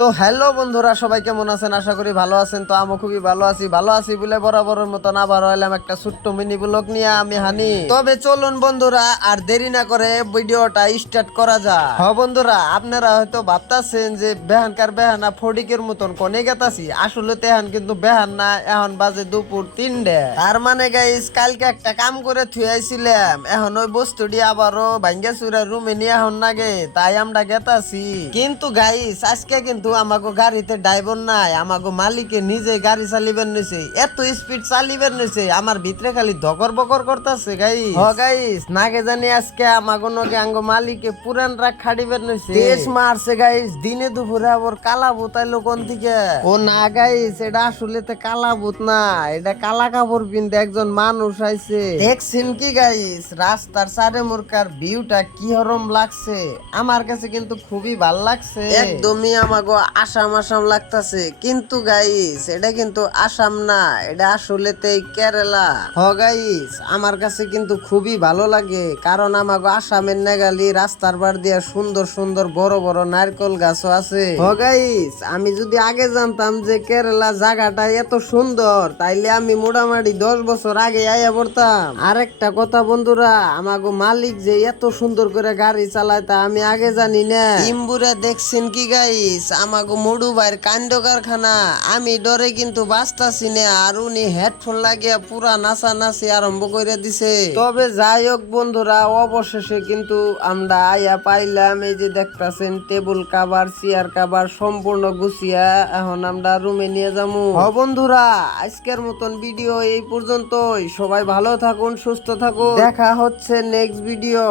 তো হ্যালো বন্ধুরা, সবাই কেমন আছেন? আশা করি ভালো আছেন। তো আমি খুবই ভালো আছি বলে বরাবরের মতন আবার হইলাম একটা ছোট্ট মিনি ব্লগ নিয়ে আমি হানি। তবে চলুন বন্ধুরা, আর দেরি না করে ভিডিওটা স্টার্ট করা যাক। হ্যাঁ বন্ধুরা, আপনারা হয়তো ভাবতাছেন যে বেহানকার বেহানা ফটিকের মতন কোনে গেতাছি, আসলে তেহান কিন্তু বেহান না। এখন বাজে দুপুর 3টে। তার মানে গাইস, কালকে একটা কাম করে থুয়াইছিলাম, এখন ওই বস্তুটি আবারও ভাঙ্গা চুরা রুমে নিয়ে এখন নাগে, তাই আমরা গেতাছি। কিন্তু গাইস, আজকে কিন্তু আমাগো গাড়িতে ড্রাইভার নাই, আমাগো মালিকে নিজে গাড়ি চালিবেন নিছে। এত স্পিড চালিবেন নিছে, আমার ভিতরে খালি ধকর বকর করতেছে গাইস। হ গাইস, নাগে জানি আজকে আমাগো নগে আঙ্গো মালিকে পুরান রাখ খাড়িবেন নিছে। তেজ মারছে গাইস, দিনে দুপুরে আবার কালা ভূত আইলো কোন থেকে। ও না গাইস, এটা আসলে তো কালা ভূত না, এটা কালা কাপড় পিনতে একজন মানুষ আইছে। দেখছেন কি গাইস, রাস্তার চারে মুরকার ভিউটা কি হরম লাগছে। আমার কাছে কিন্তু খুবই ভাল লাগছে, একদমই আমাগো আসাম আসাম লাগতাছে। কিন্তু গাইস, এটা কিন্তু আসাম না, এটা আসলেতেই কেরালা। হ গাইস, আমার কাছে কিন্তু খুবই ভালো লাগে, কারণ আমাগো আসামের নেগালি রাস্তার বার দিয়া সুন্দর সুন্দর বড় বড় নারকেল গাছও আছে। হ গাইস, আমি যদি আগে জানতাম যে কেরালা জায়গাটা এত সুন্দর, তাইলে আমি মোটামুটি 10 বছর আগে আইয়া পড়তাম। আরেকটা কথা বন্ধুরা, আমাগো মালিক যে এত সুন্দর করে গাড়ি চালায় তা আমি আগে জানি না। ইম্বুরা দেখছেন কি গাইস, আমাগো মুডু ভাইয়ের কাণ্ড কারখানা। আমি ডরে কিন্তু বাঁচতাছি না, আর উনি হেডফোন লাগিয়া পুরা নাচানাচি আরম্ভ করে দিছে। তবে যাই হোক বন্ধুরা, অবশেষে কিন্তু আমরা আইয়া পাইলাম। এই যে দেখতাছেন টেবিল কাভার চেয়ার কাভার সম্পূর্ণ গুছিয়া এখন আমরা রুমে নিয়ে যাবো। বন্ধুরা, আজকের মতন ভিডিও এই পর্যন্তই। সবাই ভালো থাকুন, সুস্থ থাকুন, দেখা হচ্ছে নেক্সট ভিডিও।